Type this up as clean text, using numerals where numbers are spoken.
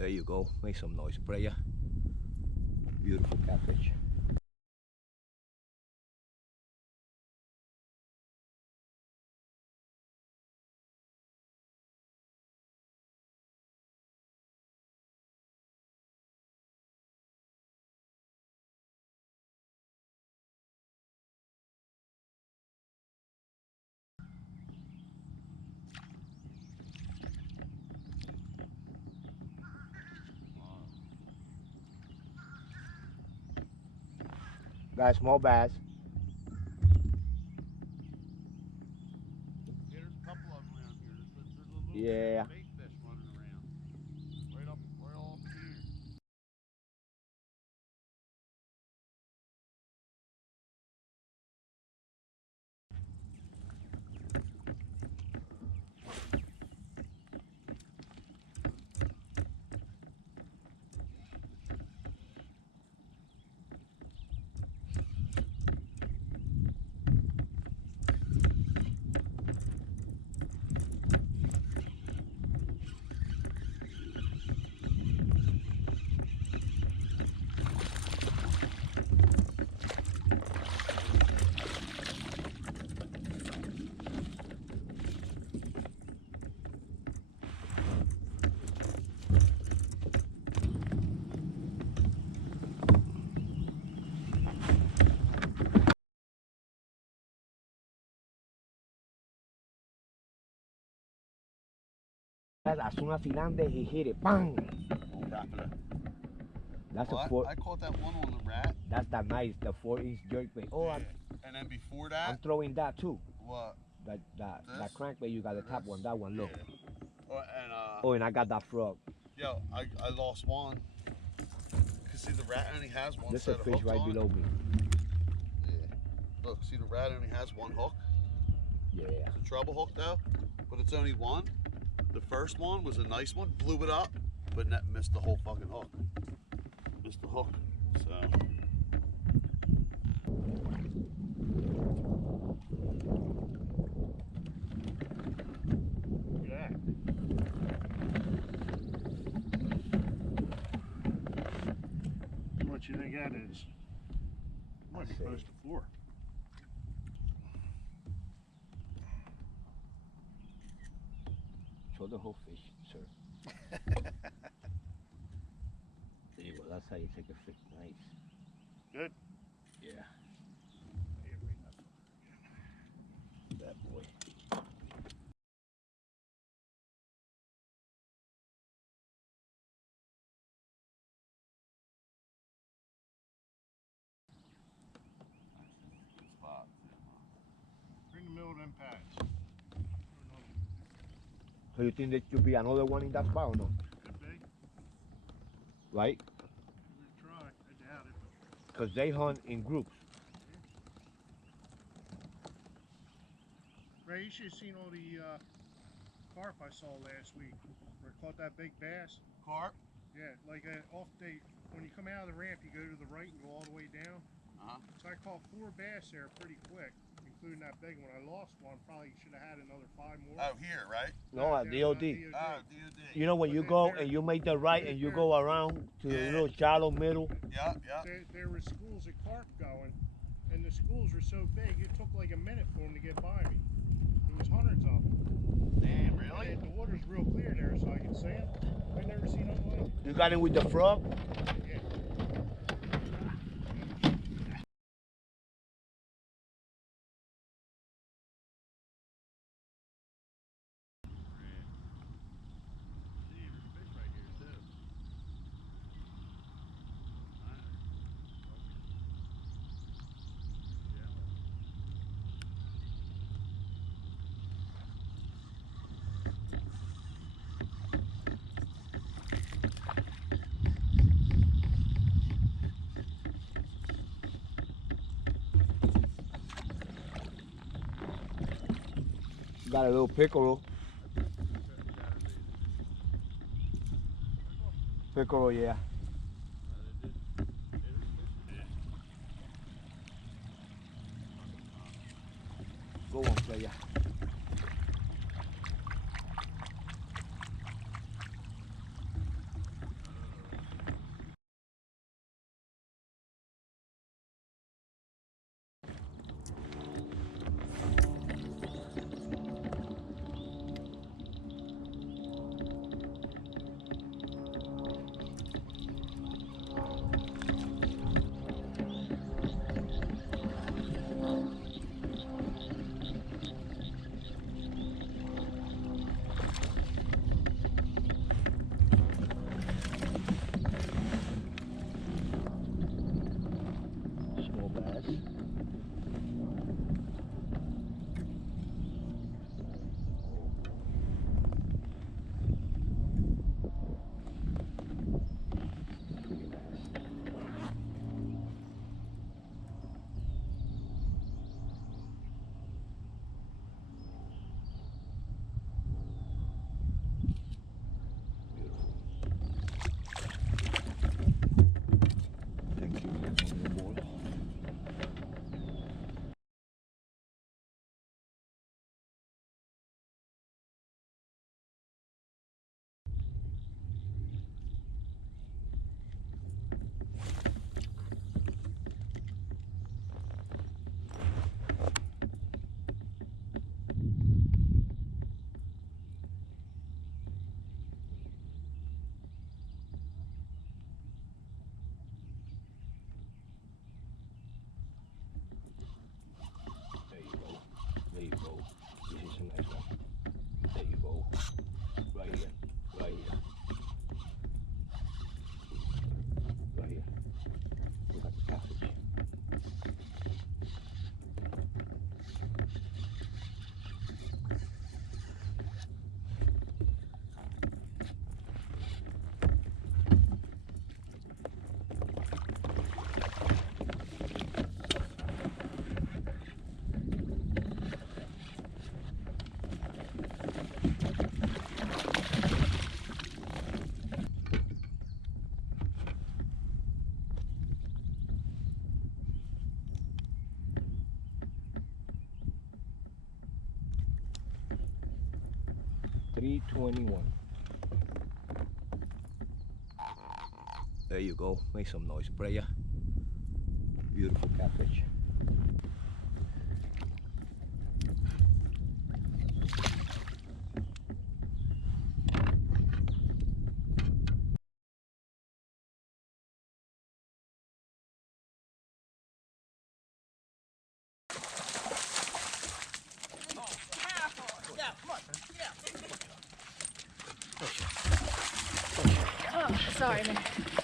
There you go. Make some noise, Brea. Beautiful catfish. Got small bass. Yeah, there's a couple of them around here. There's a little bait fish running around. Right off here. As soon as he landed, he hit it. Bang! That's well, a 4. I caught that one on the rat. That's that nice, the 4-inch jerkbait. Oh, yeah. And then before that, I'm throwing that too. What? That crankbait you got the top one. That one, look. Yeah. Oh, and I got that frog. Yo, I lost one. Cause see, the rat only has one There's set a of fish hooks right on below me. Yeah. Look, see, the rat only has one hook. Yeah. It's a treble hook though, but it's only one. The first one was a nice one, blew it up, but missed the whole fucking hook. Missed the hook. So. Yeah. What you think that is? Might be close to 4. Show the whole fish, sir. There you go. That's how you take a fish. Nice. Good. Yeah. That boy. Bring the middle of them pads. So you think there should be another one in that spot or no? Could be. Right? We try. I doubt it. Because they hunt in groups. Ray, you should have seen all the carp I saw last week. Where I caught that big bass. Carp? Yeah, like when you come out of the ramp, you go to the right and go all the way down. So I caught 4 bass there pretty quick, including that big one. I lost one. Probably should have had another 5 more. Oh, here, right? No, at DOD. Oh, DOD. You know when you go and you make the right and you go around to the little shallow middle? Yeah. There were schools of carp going, and the schools were so big, it took like a minute for them to get by me. There was hundreds of them. Damn, really? And the water's real clear there, so I can see them. I've never seen them like. You got it with the frog? Yeah. Got a little pickerel. Pickerel, yeah. Go on, player. here. Right here. Right here. We got the passage. $3.21. There you go. Make some noise, Brea. Beautiful catfish. Oh, sorry, man.